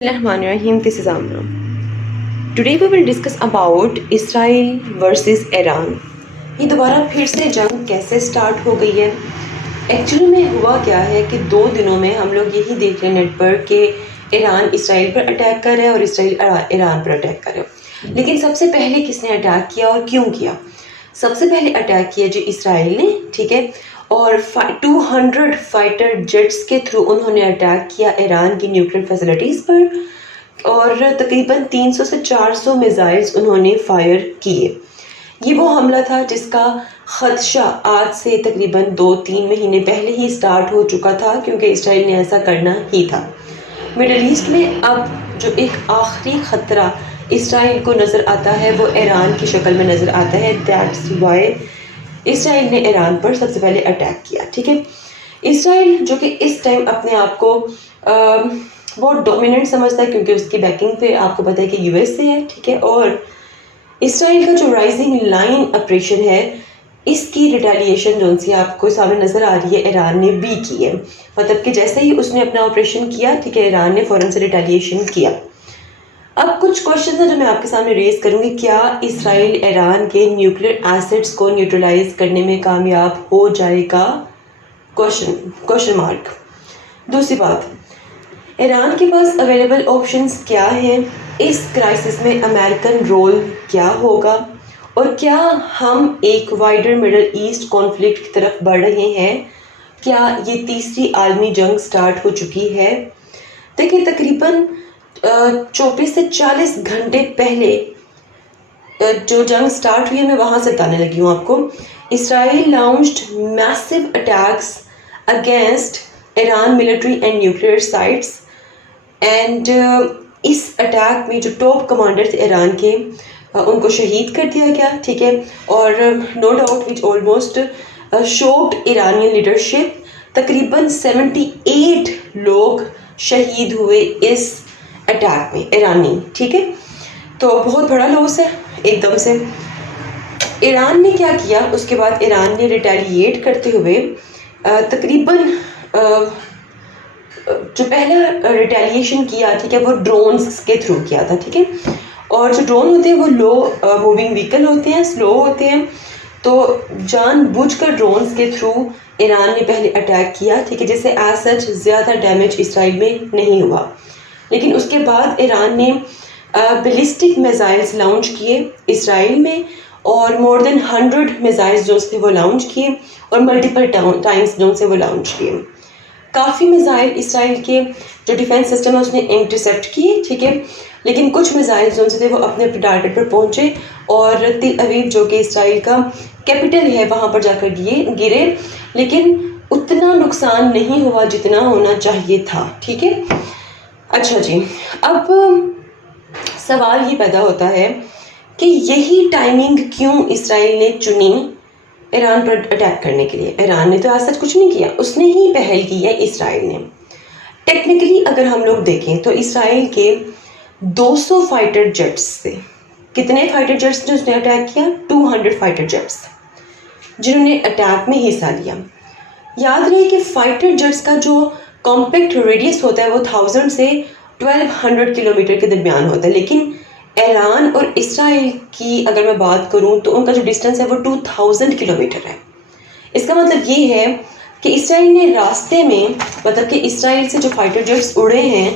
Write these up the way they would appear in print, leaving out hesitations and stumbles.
Bismillahirrahmanirrahim. This is Amna. Today we will discuss about Israel versus Iran. یہ دوبارہ پھر سے جنگ کیسے سٹارٹ ہو گئی ہے؟ ایکچولی میں ہوا کیا ہے کہ 2 دنوں میں ہم لوگ یہی دیکھ رہے ہیں نیٹ پر کہ ایران اسرائیل پر اٹیک کر رہا ہے اور اسرائیل ایران پر اٹیک کر رہا ہے. لیکن سب سے پہلے کس نے اٹیک کیا اور کیوں کیا؟ سب سے پہلے اٹیک کیا جو اسرائیل نے، ٹھیک ہے، اور 200 فائٹر جیٹس کے تھرو انہوں نے اٹیک کیا ایران کی نیوکلیر فیسلٹیز پر، اور تقریباً 300 سے 400 میزائلز انہوں نے فائر کیے. یہ وہ حملہ تھا جس کا خدشہ آج سے تقریباً 2-3 مہینے پہلے ہی سٹارٹ ہو چکا تھا، کیونکہ اسرائیل نے ایسا کرنا ہی تھا. مڈل ایسٹ میں اب جو ایک آخری خطرہ اسرائیل کو نظر آتا ہے وہ ایران کی شکل میں نظر آتا ہے. دیٹس وائی اسرائیل نے ایران پر سب سے پہلے اٹیک کیا. ٹھیک ہے، اسرائیل جو کہ اس ٹائم اپنے آپ کو بہت ڈومیننٹ سمجھتا ہے، کیونکہ اس کی بیکنگ پہ آپ کو پتہ ہے کہ US سے ہے. ٹھیک ہے، اور اسرائیل کا جو رائزنگ لائن آپریشن ہے، اس کی ریٹیلیشن جو سی آپ کو سامنے نظر آ رہی ہے ایران نے بھی کی ہے. مطلب کہ جیسے ہی اس نے اپنا آپریشن کیا، ٹھیک ہے، ایران نے فوراً سے ریٹیلیشن کیا. اب کچھ کوشچنز ہیں جو میں آپ کے سامنے ریز کروں گی. کیا اسرائیل ایران کے نیوکلیر ایسٹس کو نیوٹرلائز کرنے میں کامیاب ہو جائے گا؟ Question mark. دوسری بات، ایران کے پاس اویلیبل آپشنز کیا ہیں؟ اس کرائسس میں امریکن رول کیا ہوگا؟ اور کیا ہم ایک وائڈر مڈل ایسٹ کانفلکٹ کی طرف بڑھ رہے ہیں؟ کیا یہ تیسری عالمی جنگ سٹارٹ ہو چکی ہے؟ دیکھیں، تقریباً 24 سے 40 گھنٹے پہلے جو جنگ سٹارٹ ہوئی ہے، میں وہاں سے بتانے لگی ہوں آپ کو. Israel launched massive attacks against Iran military and nuclear sites, and اس اٹیک میں جو ٹاپ کمانڈر تھے ایران کے، ان کو شہید کر دیا گیا. ٹھیک ہے، اور نو ڈاؤٹ وچ آلموسٹ شوکڈ ایرانین لیڈرشپ. تقریباً 78 لوگ شہید ہوئے اس اٹیک میں، ایرانی. ٹھیک ہے، تو بہت بڑا لاس ہے ایک دم سے. ایران نے کیا کیا اس کے بعد؟ ایران نے ریٹیلیٹ کرتے ہوئے تقریباً جو پہلا ریٹیلیشن کیا، ٹھیک ہے، وہ ڈرونز کے تھرو کیا تھا. ٹھیک ہے، اور جو ڈرون ہوتے ہیں وہ لو موونگ وہیکل ہوتے ہیں، سلو ہوتے ہیں، تو جان بوجھ کر ڈرونز کے تھرو ایران نے پہلے اٹیک کیا. ٹھیک ہے، جس سے ایز سچ زیادہ ڈیمیج اسرائیل میں نہیں ہوا. لیکن اس کے بعد ایران نے بیلسٹک میزائلز لانچ کیے اسرائیل میں، اور مور دین 100 میزائلز جو سے وہ لانچ کیے، اور ملٹیپل ٹائمز جو سے وہ لانچ کیے. کافی میزائل اسرائیل کے جو ڈیفینس سسٹم ہے اس نے انٹرسیپٹ کیے. ٹھیک ہے، لیکن کچھ میزائل جو سے تھے وہ اپنے ٹارگٹ پر پہنچے، اور تل اویو جو کہ اسرائیل کا کیپٹل ہے وہاں پر جا کر گرے، لیکن اتنا نقصان نہیں ہوا جتنا ہونا چاہیے تھا. ٹھیک ہے، اچھا جی، اب سوال یہ پیدا ہوتا ہے کہ یہی ٹائمنگ کیوں اسرائیل نے چنی ایران پر اٹیک کرنے کے لیے؟ ایران نے تو ایسا کچھ نہیں کیا، اس نے ہی پہل کی ہے اسرائیل نے. ٹیکنیکلی اگر ہم لوگ دیکھیں تو اسرائیل کے 200 فائٹر جیٹس سے، کتنے فائٹر جیٹس نے اس نے اٹیک کیا؟ 200 فائٹر جیٹس جنہوں نے اٹیک میں حصہ لیا. یاد رہے کہ فائٹر جیٹس کا جو کمپیکٹ ریڈیس ہوتا ہے وہ 1000 سے 1200 کلومیٹر کے درمیان ہوتا ہے، لیکن ایران اور اسرائیل کی اگر میں بات کروں تو ان کا جو ڈسٹینس ہے وہ 2000 کلومیٹر ہے. اس کا مطلب یہ ہے کہ اسرائیل نے راستے میں، مطلب کہ اسرائیل سے جو فائٹر جیٹس اڑے ہیں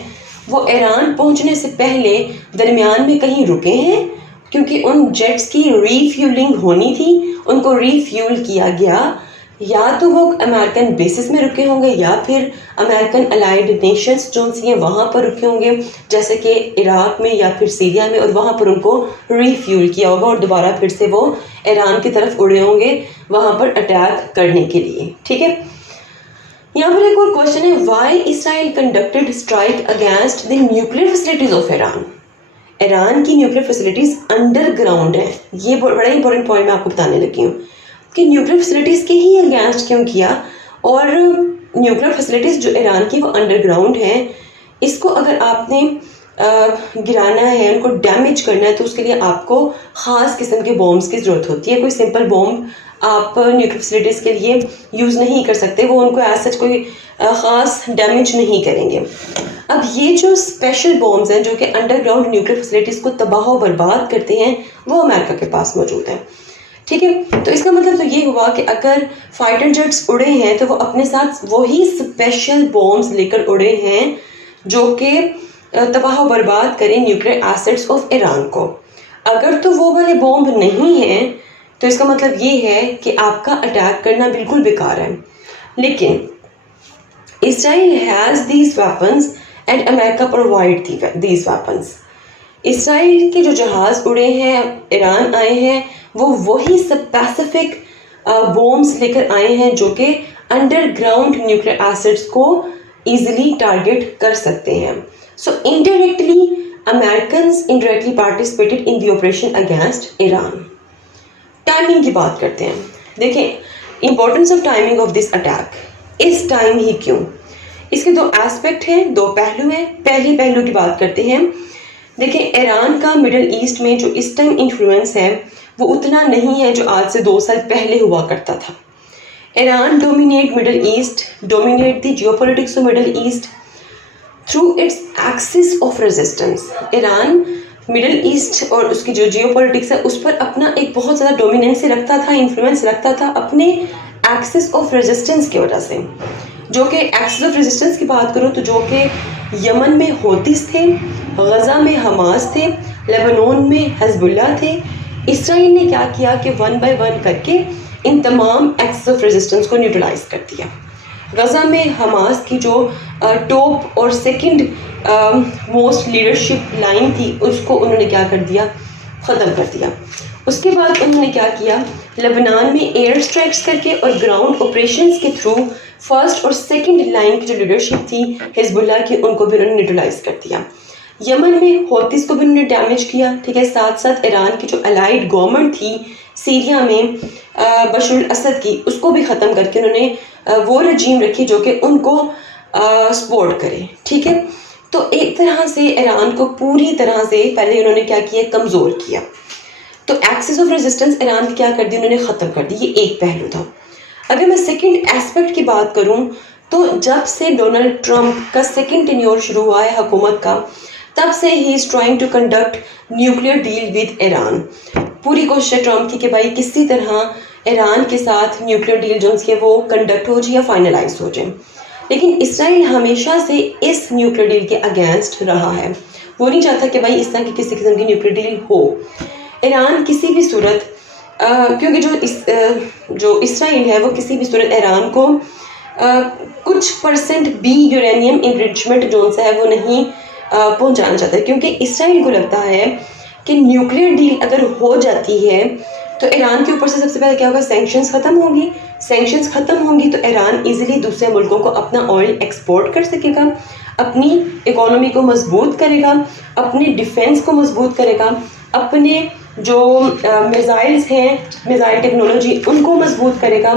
وہ ایران پہنچنے سے پہلے درمیان میں کہیں رکے ہیں، کیونکہ ان جیٹس کی ری فیولنگ ہونی تھی. ان کو ری فیول کیا گیا، یا تو وہ امریکن بیسز میں رکے ہوں گے یا پھر امریکن الائیڈ نیشنز جو سی ہیں وہاں پر رکے ہوں گے، جیسے کہ عراق میں یا پھر سیریا میں، اور وہاں پر ان کو ری فیول کیا ہوگا، اور دوبارہ پھر سے وہ ایران کی طرف اڑے ہوں گے وہاں پر اٹیک کرنے کے لیے. ٹھیک ہے، یہاں پر ایک اور کوشچن ہے، why Israel conducted strike against the nuclear facilities of Iran? Iran کی نیوکلیئر فیسلٹیز انڈر گراؤنڈ ہیں. یہ بڑا امپورٹنٹ پوائنٹ میں آپ کو بتانے لگی ہوں کہ نیوکلیئر فیسلٹیز کے ہی اگینسٹ کیوں کیا، اور نیوکلیئر فیسلٹیز جو ایران کی وہ انڈر گراؤنڈ ہیں. اس کو اگر آپ نے گرانا ہے، ان کو ڈیمیج کرنا ہے، تو اس کے لیے آپ کو خاص قسم کے بومبس کی ضرورت ہوتی ہے. کوئی سمپل بومب آپ نیوکلیئر فیسلٹیز کے لیے یوز نہیں کر سکتے، وہ ان کو ایز سچ کوئی خاص ڈیمیج نہیں کریں گے۔ اب یہ جو اسپیشل بومز ہیں جو کہ انڈر گراؤنڈ نیوکلیئر فیسلٹیز کو تباہ و برباد کرتے ہیں، وہ امریکہ کے پاس موجود ہیں، ٹھیک ہے۔ تو اس کا مطلب تو یہ ہوا کہ اگر فائٹر جیٹس اڑے ہیں تو وہ اپنے ساتھ وہی اسپیشل بومز لے کر اڑے ہیں جو کہ تباہ و برباد کریں نیوکلیئر ایسٹس آف ایران کو۔ اگر تو وہ والے بومب نہیں ہیں تو اس کا مطلب یہ ہے کہ آپ کا اٹیک کرنا بالکل بیکار ہے۔ لیکن Israel has these weapons and امریکہ پرووائڈ دیز ویپنز۔ اسرائیل کے جو جہاز اڑے ہیں، ایران آئے ہیں، وہ وہی اسپیسیفک بومز لے کر آئے ہیں جو کہ انڈر گراؤنڈ نیوکلیئر ایسٹس کو ایزیلی ٹارگٹ کر سکتے ہیں۔ So indirectly Americans indirectly participated in the operation against Iran۔ Timing کی بات کرتے ہیں۔ دیکھیں importance of timing of this attack, اس ٹائم ہی کیوں؟ اس کے دو ایسپیکٹ ہیں، دو پہلو ہیں۔ پہلے پہلو کی بات کرتے ہیں۔ دیکھیں ایران کا مڈل ایسٹ میں جو اس ٹائم انفلوئنس ہے وہ اتنا نہیں ہے جو آج سے 2 سال پہلے ہوا کرتا تھا۔ Iran dominate Middle East, dominate the geopolitics of Middle East through its axis of resistance. Iran Middle East اور اس کی جو جیو پولیٹکس ہے اس پر اپنا ایک بہت زیادہ ڈومیننس رکھتا تھا، انفلوئنس رکھتا تھا اپنے ایکسس آف ریزسٹنس کی وجہ سے۔ جو کہ ایکسس آف ریزسٹنس کی بات کروں تو جو کہ یمن میں ہوتیز تھے، غزہ میں حماس تھے، لیبنان میں حزب اللہ تھے۔ اسرائیل نے کیا کیا کہ 1 بائی 1 کر کے ان تمام ایکسس آف ریزسٹنس کو نیوٹرلائز کر دیا۔ غزہ میں حماس کی جو ٹاپ اور سیکنڈ موسٹ لیڈرشپ لائن تھی اس کو انہوں نے کیا کر دیا، ختم کر دیا۔ اس کے بعد انہوں نے کیا کیا، لبنان میں ایئر اسٹرائکس کر کے اور گراؤنڈ آپریشنز کے تھرو فرسٹ اور سیکنڈ لائن کی جو لیڈرشپ تھی حزب اللہ کی ان کو بھی انہوں نے نیوٹرلائز کر دیا۔ یمن میں ہوتیز کو بھی انہوں نے ڈیمیج کیا، ٹھیک ہے۔ ساتھ ساتھ ایران کی جو الائیڈ گورنمنٹ تھی سیریا میں بشار الاسد کی، اس کو بھی ختم کر کے انہوں نے وہ رجیم رکھی جو کہ ان کو سپورٹ کرے، ٹھیک ہے۔ تو ایک طرح سے ایران کو پوری طرح سے پہلے انہوں نے کیا کیا، کمزور کیا۔ تو ایکسس آف ریزسٹنس ایران کی کیا کر دی، انہوں نے ختم کر دی۔ یہ ایک پہلو تھا۔ اگر میں سیکنڈ ایسپیکٹ کی بات کروں تو جب سے ڈونلڈ ٹرمپ کا سیکنڈ ٹینیور شروع ہوا ہے حکومت کا، تب سے ہی is trying to conduct nuclear deal with Iran. پوری کوشش ہے ٹرمپ کی کہ بھائی کسی طرح ایران کے ساتھ نیوکلیئر ڈیل جو ہے وہ کنڈکٹ ہو جائے یا فائنلائز ہو جائے۔ لیکن اسرائیل ہمیشہ سے اس نیوکلیئر ڈیل کے اگینسٹ رہا ہے، وہ نہیں چاہتا کہ بھائی اس طرح کی کسی قسم کی نیوکلیئر ڈیل ہو۔ ایران کسی بھی صورت کیونکہ جو اسرائیل ہے وہ کسی بھی صورت ایران کو کچھ % بھی یورینیم انریچمنٹ جو ہے وہ نہیں پہنچانا چاہتا ہے، کیونکہ اسرائیل کو لگتا ہے کہ نیوکلیئر ڈیل اگر ہو جاتی ہے تو ایران کے اوپر سے سب سے پہلے کیا ہوگا، سینکشنز ختم ہوگی۔ سینکشنز ختم ہوں گی تو ایران ایزیلی دوسرے ملکوں کو اپنا آئل ایکسپورٹ کر سکے گا، اپنی اکانومی کو مضبوط کرے گا، اپنے ڈیفنس کو مضبوط کرے گا، اپنے جو میزائلز ہیں، میزائل ٹیکنالوجی ان کو مضبوط کرے گا،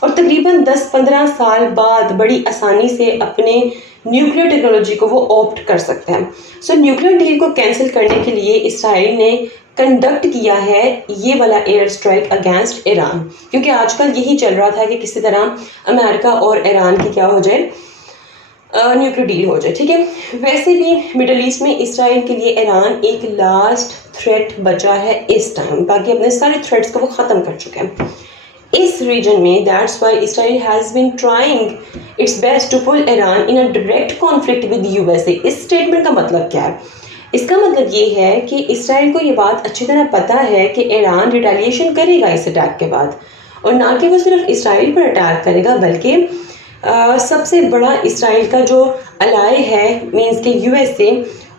اور تقریباً 10-15 سال بعد بڑی آسانی سے اپنے نیوکلیئر ٹیکنالوجی کو وہ آپٹ کر سکتے ہیں۔ سو نیوکلیئر ڈیل کو کینسل کرنے کے لیے اسرائیل نے کنڈکٹ کیا ہے یہ والا ایئر اسٹرائک اگینسٹ ایران، کیونکہ آج کل یہی چل رہا تھا کہ کسی طرح امریکہ اور ایران کی کیا ہو جائے، نیوکلیئر ڈیل ہو جائے، ٹھیک ہے۔ ویسے بھی مڈل ایسٹ میں اسرائیل کے لیے ایران ایک لاسٹ تھریٹ بچا ہے اس ٹائم، باقی اپنے سارے تھریٹس کو وہ ختم کر چکے ہیں اس ریجن میں۔ That's why Israel has been trying its best to pull Iran in a direct conflict with USA۔ اس اسٹیٹمنٹ کا مطلب کیا ہے؟ اس کا مطلب یہ ہے کہ اسرائیل کو یہ بات اچھی طرح پتہ ہے کہ ایران ریٹیلیشن کرے گا اس اٹیک کے بعد، اور نہ کہ وہ صرف اسرائیل پر اٹیک کرے گا بلکہ سب سے بڑا اسرائیل کا جو الائی ہے مینس کہ USA،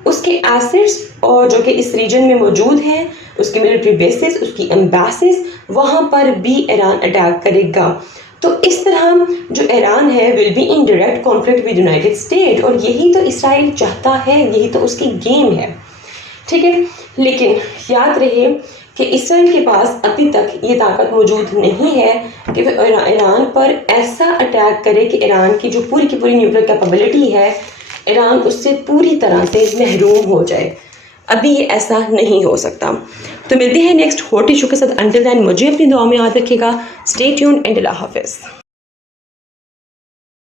اس کے ایسٹس اور جو کہ اس ریجن میں موجود ہیں، اس کی ملٹری بیسز، اس کی ایمبیسیز، وہاں پر بھی ایران اٹیک کرے گا۔ تو اس طرح جو ایران ہے will be in direct conflict with United State, اور یہی تو اسرائیل چاہتا ہے، یہی تو اس کی گیم ہے، ٹھیک ہے۔ لیکن یاد رہے کہ اسرائیل کے پاس ابھی تک یہ طاقت موجود نہیں ہے کہ وہ ایران پر ایسا اٹیک کرے کہ ایران کی جو پوری کی پوری نیوکلیئر کیپیبلٹی ہے ایران اس سے پوری طرح سے محروم ہو جائے۔ ابھی یہ ایسا نہیں ہو سکتا۔ تو ملتے ہیں نیکسٹ ہاٹ ایشو کے ساتھ. انٹل دین مجھے اپنی دعا میں یاد رکھے گا. اسٹے ٹیون اینڈ اللہ حافظ.